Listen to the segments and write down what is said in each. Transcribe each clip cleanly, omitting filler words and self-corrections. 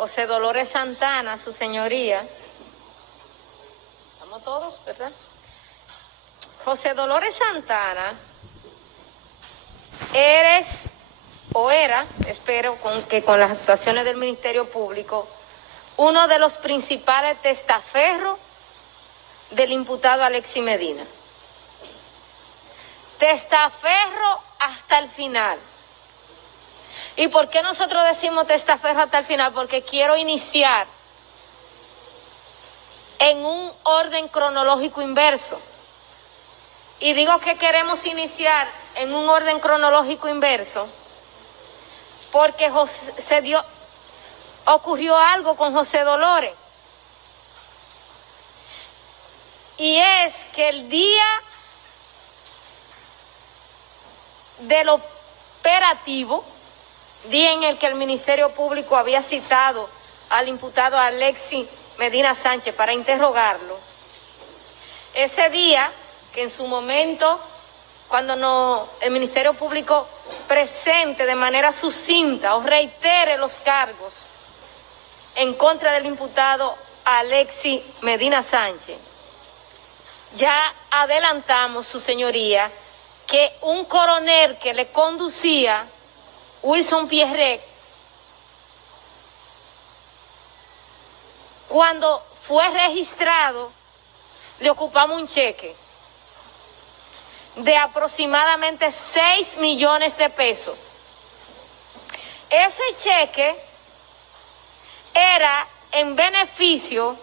José Dolores Santana, su señoría. ¿Estamos todos, verdad? José Dolores Santana, era, espero que con las actuaciones del Ministerio Público, uno de los principales testaferros del imputado Alexis Medina. Testaferro hasta el final. ¿Y por qué nosotros decimos testaferro hasta el final? Porque quiero iniciar en un orden cronológico inverso. Y digo que queremos iniciar en un orden cronológico inverso porque ocurrió algo con José Dolores. Y es que el día del operativo, día en el que el Ministerio Público había citado al imputado Alexis Medina Sánchez para interrogarlo, ese día que en su momento, cuando el Ministerio Público presente de manera sucinta o reitere los cargos en contra del imputado Alexis Medina Sánchez, ya adelantamos, su señoría, que un coronel que le conducía, Wilson Pierret, cuando fue registrado, le ocupamos un cheque de aproximadamente 6 millones de pesos. Ese cheque era en beneficio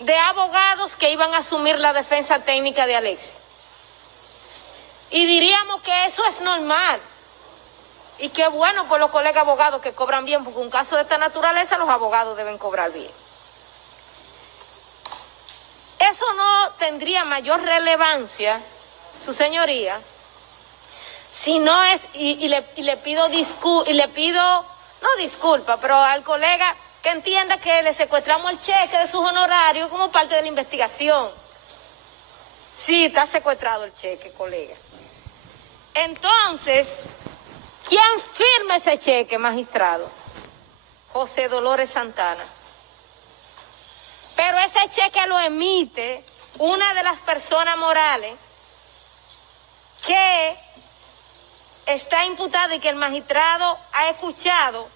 de abogados que iban a asumir la defensa técnica de Alexis. Y diríamos que eso es normal. Y qué bueno por los colegas abogados que cobran bien, porque un caso de esta naturaleza los abogados deben cobrar bien. Eso no tendría mayor relevancia, su señoría, si no es, le pido no disculpa, pero al colega que entienda que le secuestramos el cheque de sus honorarios como parte de la investigación. Sí, está secuestrado el cheque, colega. Entonces, ¿quién firma ese cheque, magistrado? José Dolores Santana. Pero ese cheque lo emite una de las personas morales que está imputada y que el magistrado ha escuchado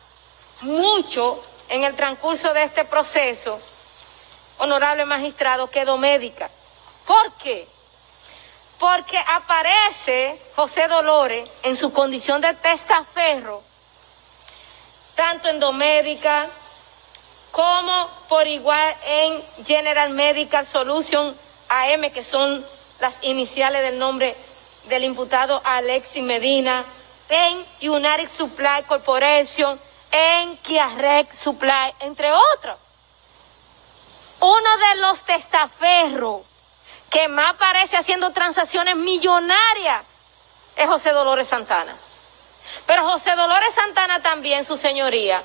mucho en el transcurso de este proceso, honorable magistrado, quedó médica. ¿Por qué? Porque aparece José Dolores en su condición de testaferro, tanto en Domédica como por igual en General Medical Solution AM, que son las iniciales del nombre del imputado Alexis Medina, en United Supply Corporation, en Kiarec Supply, entre otros. Uno de los testaferros que más aparece haciendo transacciones millonarias es José Dolores Santana. Pero José Dolores Santana también, su señoría,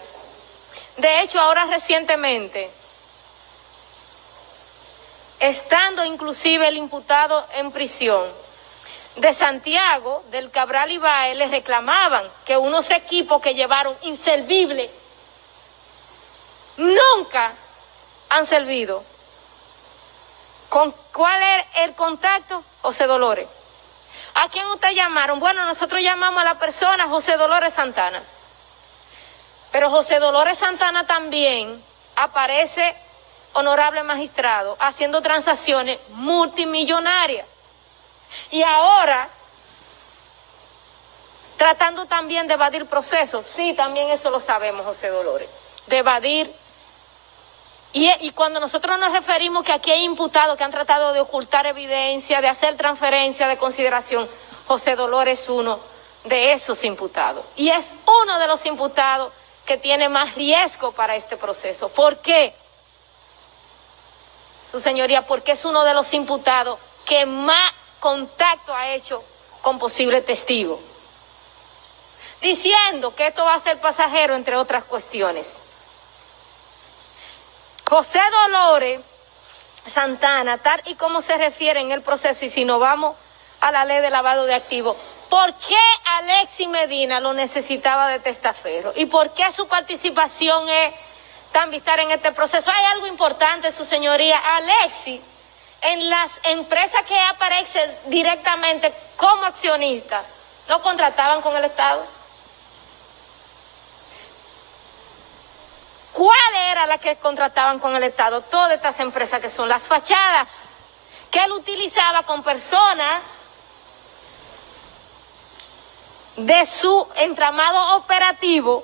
de hecho ahora recientemente, estando inclusive el imputado en prisión, de Santiago, del Cabral Ibáez, le reclamaban que unos equipos que llevaron inservibles nunca han servido. ¿Cuál es el contacto? José Dolores. ¿A quién ustedes llamaron? Bueno, nosotros llamamos a la persona José Dolores Santana. Pero José Dolores Santana también aparece, honorable magistrado, haciendo transacciones multimillonarias. Y ahora, tratando también de evadir procesos. Sí, también eso lo sabemos, José Dolores. De evadir. Y cuando nosotros nos referimos que aquí hay imputados que han tratado de ocultar evidencia, de hacer transferencia de consideración, José Dolores es uno de esos imputados. Y es uno de los imputados que tiene más riesgo para este proceso. ¿Por qué? Su señoría, porque es uno de los imputados que más contacto ha hecho con posibles testigos, diciendo que esto va a ser pasajero, entre otras cuestiones. José Dolores Santana, tal y como se refiere en el proceso, y si nos vamos a la ley de lavado de activos, ¿por qué Alexis Medina lo necesitaba de testaferro? ¿Y por qué su participación es también estar en este proceso. Hay algo importante, su señoría. Alexis, en las empresas que aparecen directamente como accionistas, ¿no contrataban con el Estado? ¿Cuál era la que contrataban con el Estado? Todas estas empresas que son las fachadas, que él utilizaba con personas de su entramado operativo,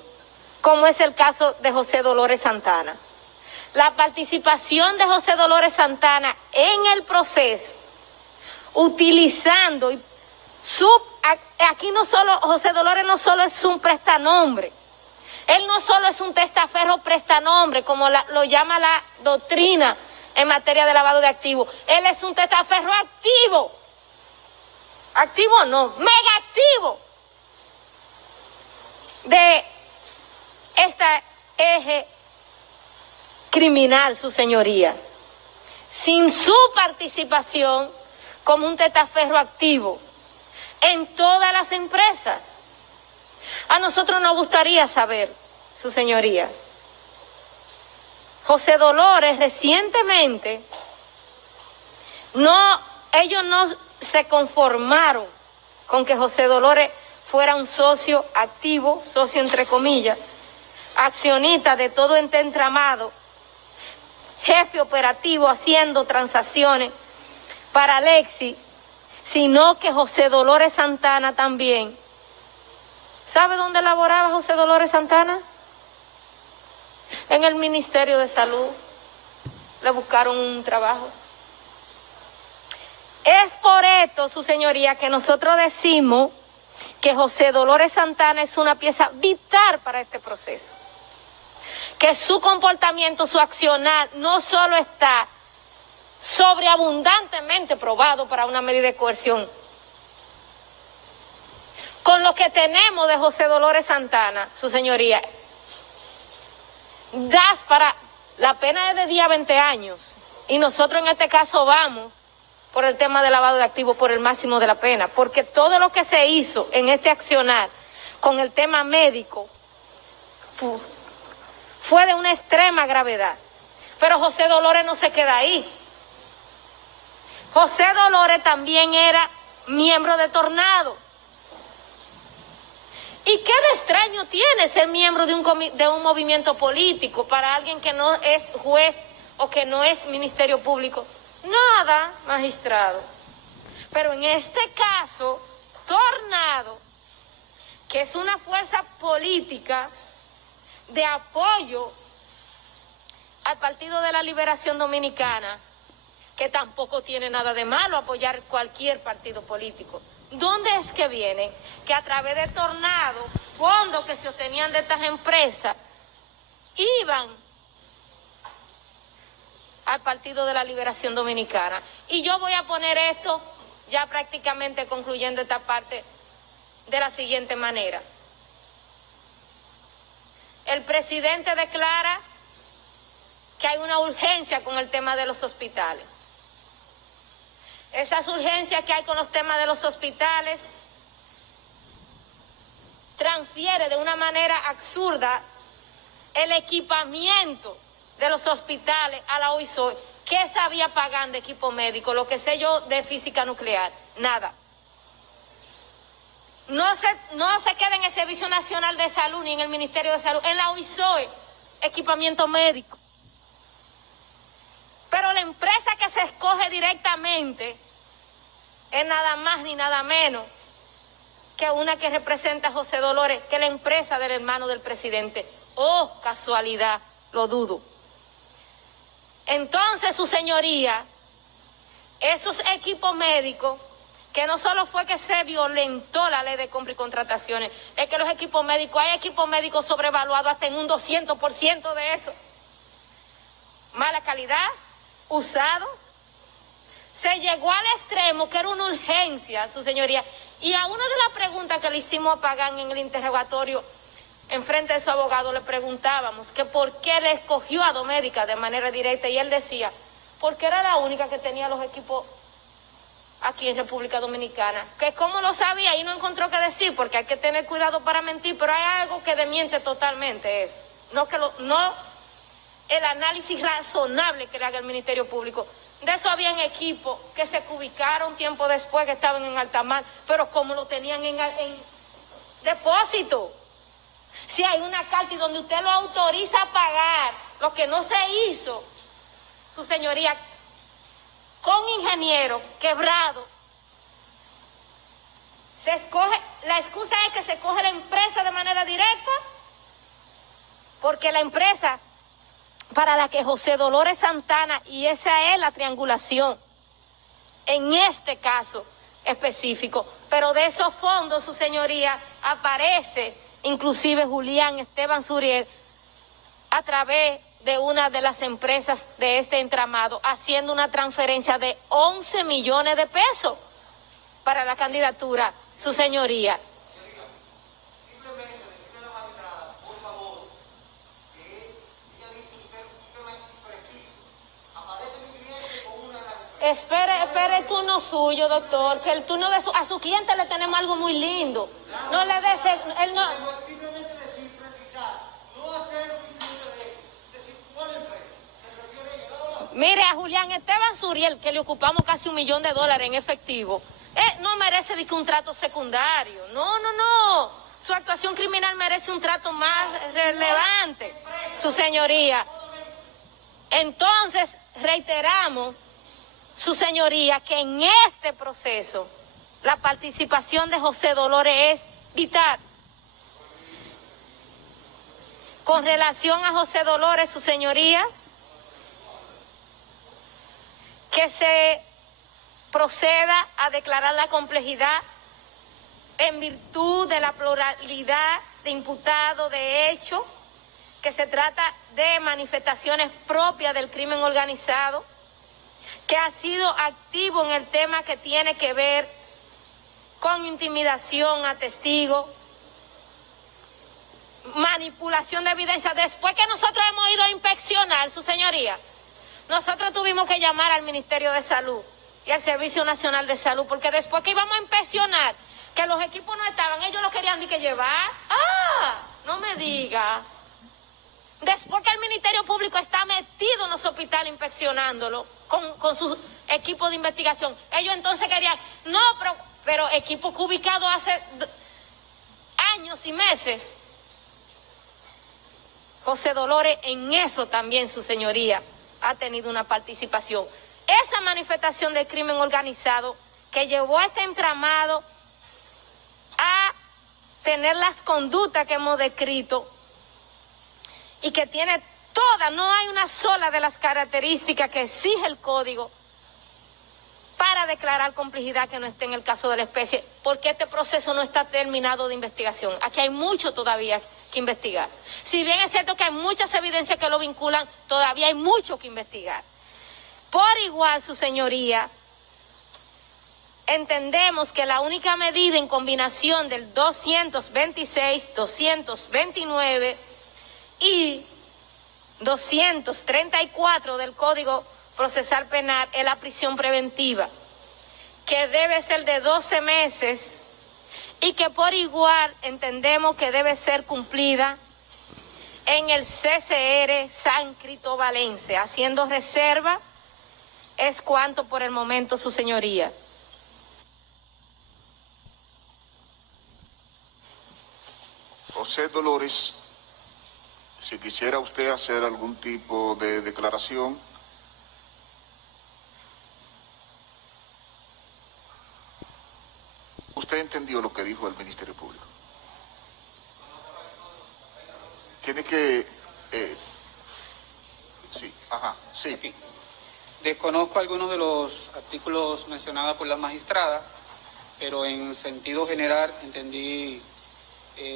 como es el caso de José Dolores Santana. La participación de José Dolores Santana en el proceso, utilizando aquí no solo, José Dolores no solo es un prestanombre, él no solo es un testaferro prestanombre, como lo llama la doctrina en materia de lavado de activos, él es un testaferro activo. Activo no, mega activo de esta eje criminal, su señoría, sin su participación como un testaferro activo en todas las empresas. A nosotros nos gustaría saber, su señoría, José Dolores recientemente, ellos no se conformaron con que José Dolores fuera un socio activo, socio entre comillas, accionista de todo este entramado, jefe operativo haciendo transacciones para Alexis, sino que José Dolores Santana también. ¿Sabe dónde laboraba José Dolores Santana? En el Ministerio de Salud. Le buscaron un trabajo. Es por esto, su señoría, que nosotros decimos que José Dolores Santana es una pieza vital para este proceso. Que su comportamiento, su accionar, no solo está sobreabundantemente probado para una medida de coerción. Con lo que tenemos de José Dolores Santana, su señoría, das para la pena es de día 20 años. Y nosotros en este caso vamos por el tema de lavado de activos, por el máximo de la pena, porque todo lo que se hizo en este accionar con el tema médico fue de una extrema gravedad. Pero José Dolores no se queda ahí. José Dolores también era miembro de Tornado. ¿Y qué de extraño tiene ser miembro de un movimiento político para alguien que no es juez o que no es ministerio público? Nada, magistrado. Pero en este caso, Tornado, que es una fuerza política de apoyo al Partido de la Liberación Dominicana, que tampoco tiene nada de malo apoyar cualquier partido político. ¿Dónde es que vienen? Que a través de Tornado, fondos que se obtenían de estas empresas, iban al Partido de la Liberación Dominicana. Y yo voy a poner esto, ya prácticamente concluyendo esta parte, de la siguiente manera. El presidente declara que hay una urgencia con el tema de los hospitales. Esas urgencias que hay con los temas de los hospitales transfiere de una manera absurda el equipamiento de los hospitales a la OISOE. ¿Qué sabía pagar de equipo médico? Lo que sé yo de física nuclear, nada. No se queda en el Servicio Nacional de Salud ni en el Ministerio de Salud, en la OISOE, equipamiento médico. Pero la empresa que se escoge directamente es nada más ni nada menos que una que representa a José Dolores, que es la empresa del hermano del presidente. Oh, casualidad, lo dudo. Entonces, su señoría, esos equipos médicos, que no solo fue que se violentó la ley de compra y contrataciones, es que los equipos médicos, hay equipos médicos sobrevaluados hasta en un 200% de eso. Mala calidad, usado. Se llegó al extremo que era una urgencia, su señoría. Y a una de las preguntas que le hicimos a Pagán en el interrogatorio, en frente de su abogado, le preguntábamos que por qué le escogió a Domédica de manera directa, y él decía, porque era la única que tenía los equipos aquí en República Dominicana. Que cómo lo sabía, y no encontró qué decir, porque hay que tener cuidado para mentir, pero hay algo que desmiente totalmente eso. el análisis razonable que le haga el Ministerio Público. De eso habían equipos que se ubicaron tiempo después, que estaban en alta mar, pero como lo tenían en depósito. Si hay una carta y donde usted lo autoriza a pagar lo que no se hizo, su señoría, con ingeniero quebrado, se escoge, la excusa es que se coge la empresa de manera directa, porque la empresa para la que José Dolores Santana, y esa es la triangulación, en este caso específico, pero de esos fondos, su señoría, aparece inclusive Julián Esteban Suriel a través de una de las empresas de este entramado, haciendo una transferencia de 11 millones de pesos para la candidatura, su señoría. Espere el turno suyo, doctor, que el turno de a su cliente le tenemos algo muy lindo. No le des, él no... Simplemente decir, precisar, no hacer decir cuál empresa, se refiere a... Mire, a Julián Esteban Suriel, que le ocupamos casi $1 millón en efectivo, no merece de que un trato secundario. No. Su actuación criminal merece un trato más relevante, su señoría. Entonces, reiteramos, su señoría, que en este proceso la participación de José Dolores es vital. Con relación a José Dolores, su señoría, que se proceda a declarar la complejidad en virtud de la pluralidad de imputados de hecho, que se trata de manifestaciones propias del crimen organizado, que ha sido activo en el tema que tiene que ver con intimidación a testigos, manipulación de evidencia. Después que nosotros hemos ido a inspeccionar, su señoría, nosotros tuvimos que llamar al Ministerio de Salud y al Servicio Nacional de Salud, porque después que íbamos a inspeccionar, que los equipos no estaban, ellos lo querían ni que llevar. No me diga. Después que el Ministerio Público está metido en los hospitales inspeccionándolo con sus equipos de investigación, ellos entonces querían, no, pero equipos ubicados hace años y meses. José Dolores en eso también, su señoría, ha tenido una participación. Esa manifestación de crimen organizado que llevó a este entramado a tener las conductas que hemos descrito y que tiene todas, no hay una sola de las características que exige el código para declarar complicidad que no esté en el caso de la especie, porque este proceso no está terminado de investigación. Aquí hay mucho todavía que investigar. Si bien es cierto que hay muchas evidencias que lo vinculan, todavía hay mucho que investigar. Por igual, su señoría, entendemos que la única medida en combinación del 226, 229 y 234 del Código Procesal Penal es la prisión preventiva, que debe ser de 12 meses y que por igual entendemos que debe ser cumplida en el CCR San Cristobalense, haciendo reserva. Es cuanto por el momento, su señoría. José Dolores, si quisiera usted hacer algún tipo de declaración. ¿Usted entendió lo que dijo el Ministerio Público? Tiene que... sí. Aquí. Desconozco algunos de los artículos mencionados por la magistrada, pero en sentido general entendí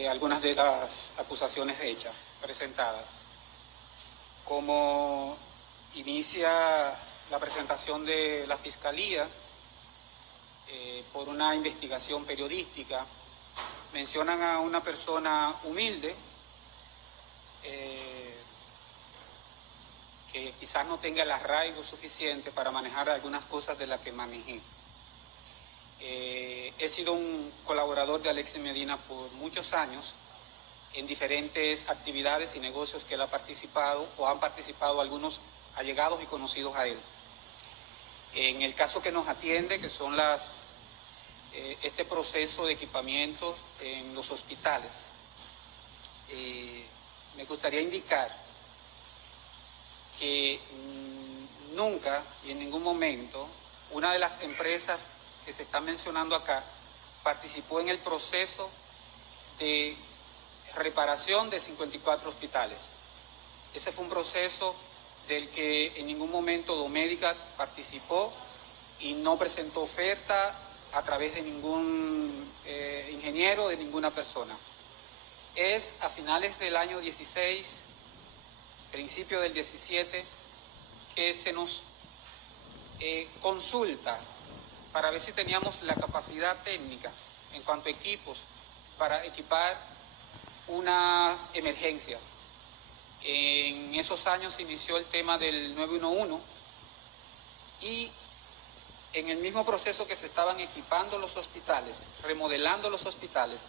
algunas de las acusaciones hechas, presentadas. Como inicia la presentación de la Fiscalía por una investigación periodística, mencionan a una persona humilde, que quizás no tenga el arraigo suficiente para manejar algunas cosas de las que manejé. He sido un colaborador de Alexis Medina por muchos años en diferentes actividades y negocios que él ha participado o han participado algunos allegados y conocidos a él. En el caso que nos atiende, que son este proceso de equipamiento en los hospitales, me gustaría indicar que nunca y en ningún momento una de las empresas que se está mencionando acá participó en el proceso de reparación de 54 hospitales. Ese fue un proceso del que en ningún momento Domedical participó y no presentó oferta a través de ningún ingeniero, de ninguna persona. Es a finales del año 16, principio del 17, que se nos consulta para ver si teníamos la capacidad técnica en cuanto a equipos para equipar unas emergencias. En esos años se inició el tema del 911 y en el mismo proceso que se estaban equipando los hospitales, remodelando los hospitales,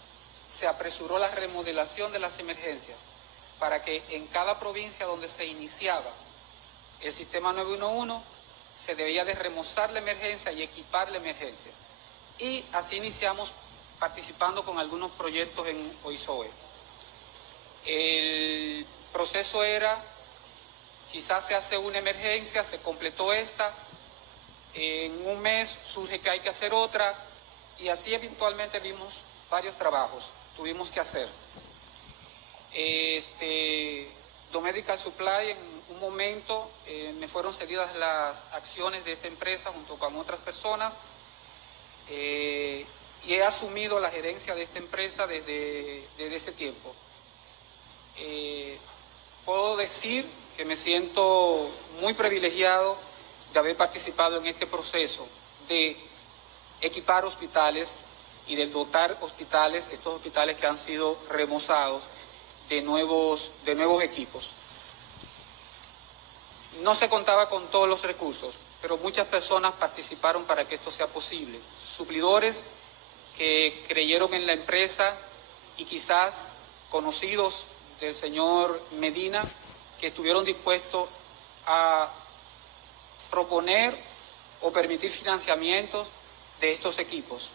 se apresuró la remodelación de las emergencias para que en cada provincia donde se iniciaba el sistema 911 se debía de remozar la emergencia y equipar la emergencia. Y así iniciamos participando con algunos proyectos en OISOE. El proceso era, quizás se hace una emergencia, se completó esta, en un mes surge que hay que hacer otra, y así eventualmente vimos varios trabajos, tuvimos que hacer. Domedical Supply, en un momento me fueron cedidas las acciones de esta empresa junto con otras personas, y he asumido la gerencia de esta empresa desde ese tiempo. Puedo decir que me siento muy privilegiado de haber participado en este proceso de equipar hospitales y de dotar hospitales, estos hospitales que han sido remozados de nuevos equipos. No se contaba con todos los recursos, pero muchas personas participaron para que esto sea posible. Suplidores que creyeron en la empresa y quizás conocidos del señor Medina, que estuvieron dispuestos a proponer o permitir financiamientos de estos equipos.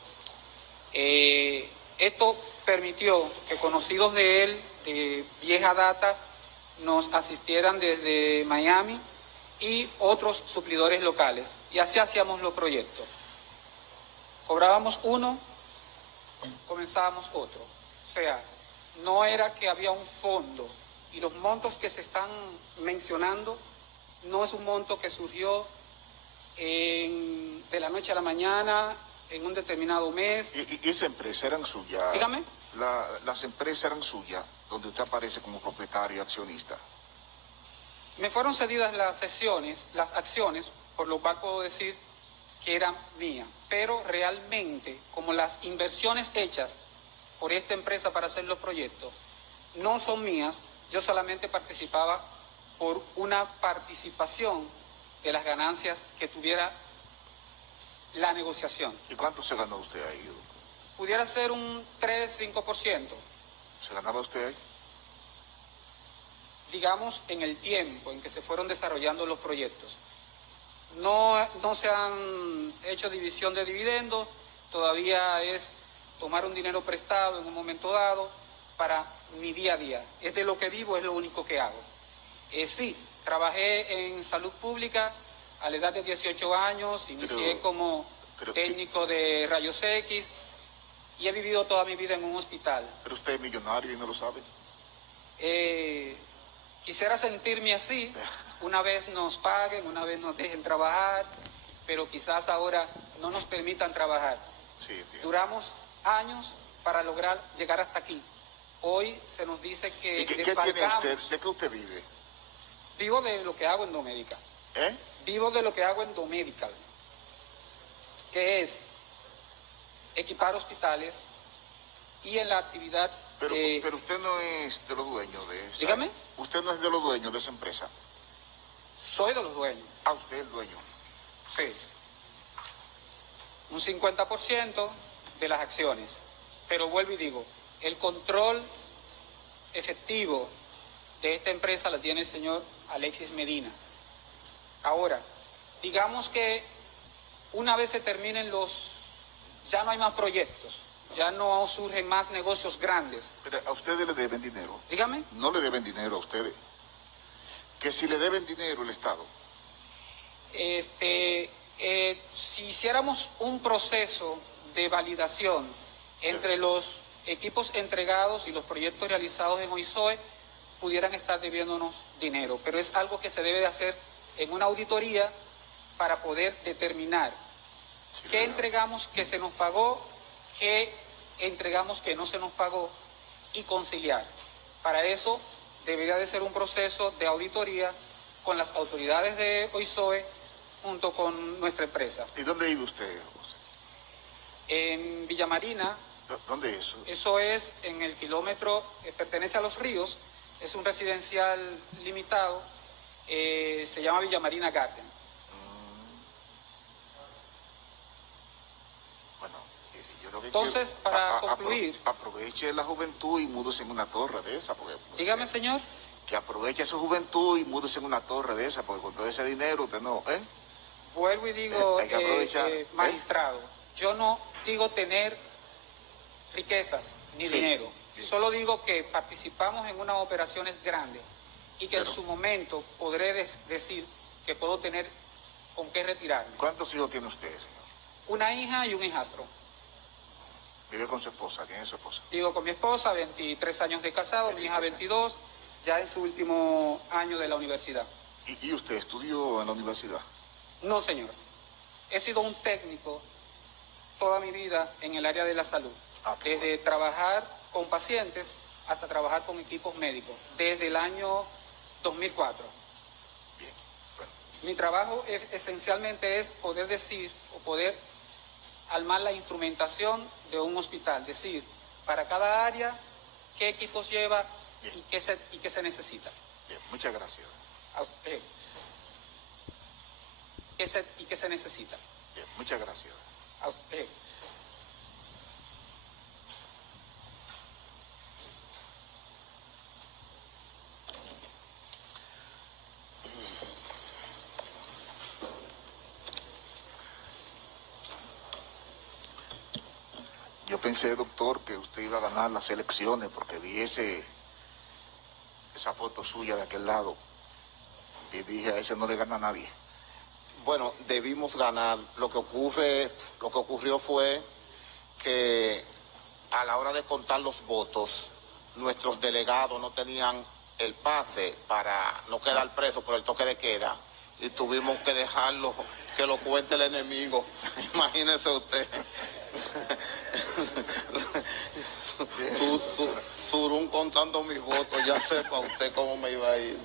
Esto permitió que conocidos de él, de vieja data, nos asistieran desde Miami y otros suplidores locales. Y así hacíamos los proyectos. Cobrábamos uno, comenzábamos otro. O sea, no era que había un fondo, y los montos que se están mencionando no es un monto que surgió de la noche a la mañana, en un determinado mes. ¿Y esa empresa eran suyas? Dígame. Las empresas eran suyas, donde usted aparece como propietario y accionista. Me fueron cedidas las acciones, por lo cual puedo decir que eran mías. Pero realmente, como las inversiones hechas por esta empresa para hacer los proyectos no son mías, yo solamente participaba por una participación de las ganancias que tuviera la negociación. ¿Y cuánto se ganó usted ahí? Pudiera ser un 3-5%. ¿Se ganaba usted ahí? Digamos, en el tiempo en que se fueron desarrollando los proyectos. No se han hecho división de dividendos, todavía es tomar un dinero prestado en un momento dado para mi día a día. Es de lo que vivo, es lo único que hago. Sí, trabajé en salud pública a la edad de 18 años, inicié como técnico de rayos X y he vivido toda mi vida en un hospital. Pero usted es millonario y no lo sabe. Quisiera sentirme así, una vez nos paguen, una vez nos dejen trabajar, pero quizás ahora no nos permitan trabajar. Sí, entiendo. Duramos años para lograr llegar hasta aquí. Hoy se nos dice que ¿Y qué tiene usted? ¿De qué usted vive? Vivo de lo que hago en Domedical. ¿Eh? Vivo de lo que hago en Domedical, que es equipar hospitales y en la actividad... Pero usted no es de los dueños de esa... Dígame. Usted no es de los dueños de esa empresa. Soy de los dueños. Ah, usted es el dueño. Sí. Un 50% de las acciones. Pero vuelvo y digo, el control efectivo de esta empresa la tiene el señor Alexis Medina. Ahora, digamos que una vez se terminen ya no hay más proyectos, ya no surgen más negocios grandes. Pero a ustedes le deben dinero. Dígame. No le deben dinero a ustedes. Que si le deben dinero el Estado. Si hiciéramos un proceso de validación entre los equipos entregados y los proyectos realizados en OISOE, pudieran estar debiéndonos dinero, pero es algo que se debe de hacer en una auditoría para poder determinar qué entregamos que se nos pagó, qué entregamos que no se nos pagó y conciliar. Para eso debería de ser un proceso de auditoría con las autoridades de OISOE junto con nuestra empresa. ¿Y dónde vive usted, José? En Villa Marina. ¿Dónde es eso? Eso es en el kilómetro, pertenece a Los Ríos, es un residencial limitado, se llama Villa Marina Garden. Bueno, yo creo que entonces, para concluir... Aproveche la juventud y múdese en una torre de esa. Dígame, señor. Que aproveche su juventud y múdese en una torre de esa, porque con todo ese dinero usted no, Vuelvo y digo, hay que aprovechar, magistrado, yo no digo tener riquezas ni dinero, solo digo que participamos en unas operaciones grandes y que en su momento podré decir que puedo tener con qué retirarme. ¿Cuántos hijos tiene usted, señor? Una hija y un hijastro. ¿Vive con su esposa? ¿Quién es su esposa? Vivo con mi esposa, 23 años de casado, mi hija 22, ya en su último año de la universidad. ¿Y usted estudió en la universidad? No, señor. He sido un técnico toda mi vida en el área de la salud. Desde trabajar con pacientes hasta trabajar con equipos médicos, desde el año 2004. Bien, bueno. Mi trabajo esencialmente es poder decir o poder armar la instrumentación de un hospital, decir, para cada área, qué equipos lleva y qué se necesita. Bien, muchas gracias. ¿Qué se necesita? Bien, muchas gracias. Yo pensé, doctor, que usted iba a ganar las elecciones porque vi esa foto suya de aquel lado y dije, a ese no le gana a nadie. Bueno, debimos ganar. Lo que ocurrió fue que a la hora de contar los votos, nuestros delegados no tenían el pase para no quedar presos por el toque de queda y tuvimos que dejarlo que lo cuente el enemigo. Imagínese usted. Surún contando mis votos, ya sepa usted cómo me iba a ir.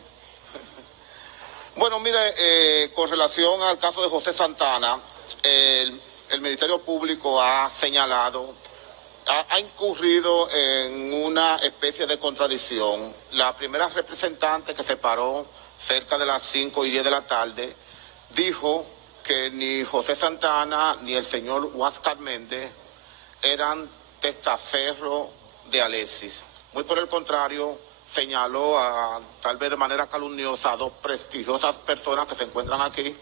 Bueno, mire, con relación al caso de José Santana, el Ministerio Público ha señalado, ha incurrido en una especie de contradicción. La primera representante que se paró cerca de las 5:10 de la tarde dijo que ni José Santana ni el señor Huáscar Méndez eran testaferros de Alexis. Muy por el contrario, señaló tal vez de manera calumniosa a dos prestigiosas personas que se encuentran aquí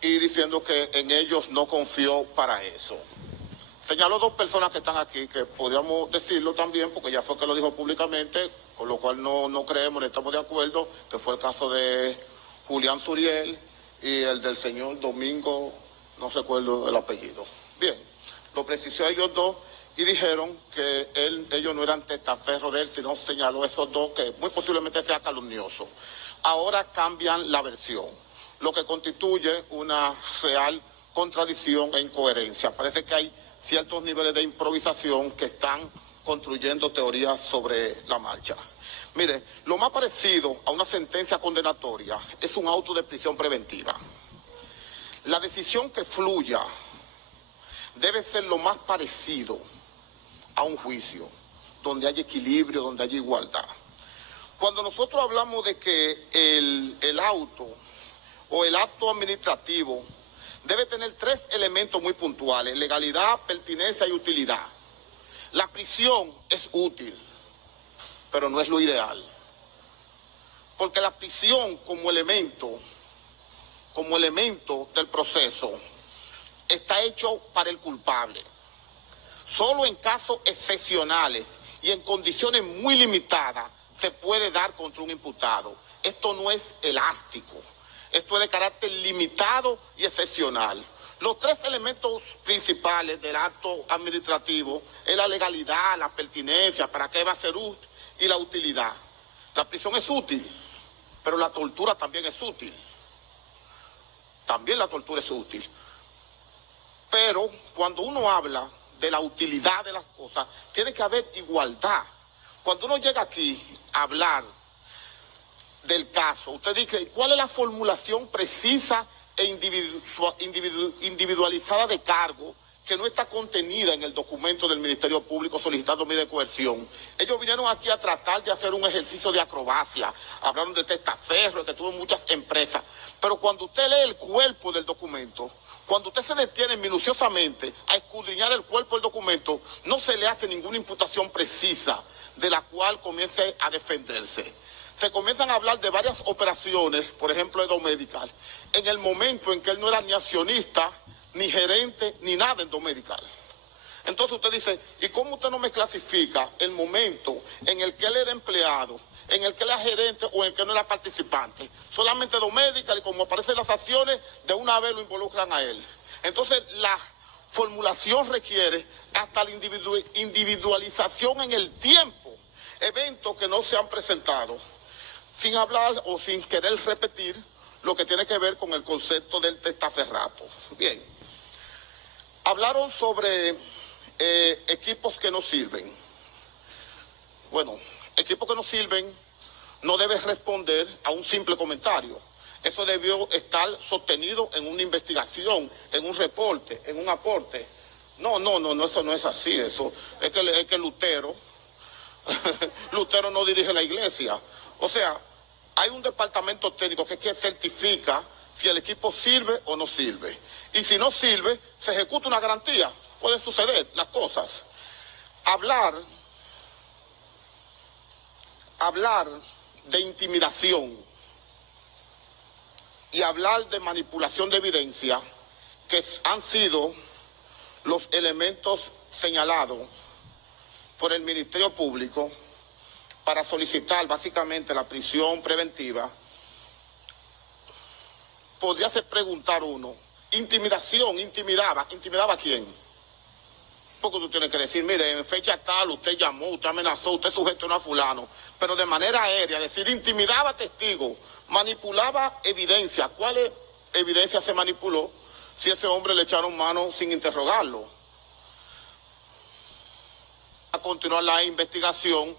y diciendo que en ellos no confió para eso. Señaló dos personas que están aquí, que podríamos decirlo también, porque ya fue que lo dijo públicamente, con lo cual no creemos, ni estamos de acuerdo, que fue el caso de Julián Suriel y el del señor Domingo, no recuerdo el apellido. Bien, lo precisó ellos dos y dijeron que ellos no eran testaferros de él, sino señaló esos dos, que muy posiblemente sea calumnioso. Ahora cambian la versión, lo que constituye una real contradicción e incoherencia. Parece que hay ciertos niveles de improvisación que están construyendo teorías sobre la marcha. Mire, lo más parecido a una sentencia condenatoria es un auto de prisión preventiva. La decisión que fluya debe ser lo más parecido a un juicio, donde haya equilibrio, donde haya igualdad. Cuando nosotros hablamos de que el auto o el acto administrativo debe tener tres elementos muy puntuales: legalidad, pertinencia y utilidad. La prisión es útil, pero no es lo ideal. Porque la prisión como elemento del proceso está hecho para el culpable. Solo en casos excepcionales y en condiciones muy limitadas se puede dar contra un imputado. Esto no es elástico, esto es de carácter limitado y excepcional. Los tres elementos principales del acto administrativo es la legalidad, la pertinencia, para qué va a ser útil, y la utilidad. La prisión es útil, pero la tortura también es útil. También la tortura es útil. Pero cuando uno habla de la utilidad de las cosas, tiene que haber igualdad. Cuando uno llega aquí a hablar del caso, usted dice, ¿cuál es la formulación precisa e individualizada de cargo que no está contenida en el documento del Ministerio Público solicitando medida de coerción? Ellos vinieron aquí a tratar de hacer un ejercicio de acrobacia, hablaron de testaferro, que tuvo muchas empresas, pero cuando usted lee el cuerpo del documento, cuando usted se detiene minuciosamente a escudriñar el cuerpo del documento, no se le hace ninguna imputación precisa de la cual comience a defenderse. Se comienzan a hablar de varias operaciones, por ejemplo, Edomedical, en el momento en que él no era ni accionista, ni gerente, ni nada en Domedical. Entonces usted dice, ¿y cómo usted no me clasifica el momento en el que él era empleado, en el que él era gerente o en el que no era participante? Solamente Domedical, y como aparecen las acciones, de una vez lo involucran a él. Entonces la formulación requiere hasta la individualización en el tiempo, eventos que no se han presentado, sin hablar o sin querer repetir lo que tiene que ver con el concepto del testaferrato. Bien, hablaron sobre equipos que no sirven. Bueno, equipos que no sirven no debe responder a un simple comentario. Eso debió estar sostenido en una investigación, en un reporte, en un aporte. No, eso no es así. Eso es que Lutero no dirige la iglesia. O sea, hay un departamento técnico que certifica si el equipo sirve o no sirve. Y si no sirve, se ejecuta una garantía. Pueden suceder las cosas. Hablar de intimidación y hablar de manipulación de evidencia, que han sido los elementos señalados por el Ministerio Público para solicitar básicamente la prisión preventiva, podría ser preguntar uno, intimidación, ¿intimidaba a quién? Porque tú tienes que decir, mire, en fecha tal, usted llamó, usted amenazó, usted sugestionó a fulano, pero de manera aérea, decir, intimidaba a testigos, manipulaba evidencia. ¿Cuál evidencia se manipuló si ese hombre le echaron mano sin interrogarlo? A continuar la investigación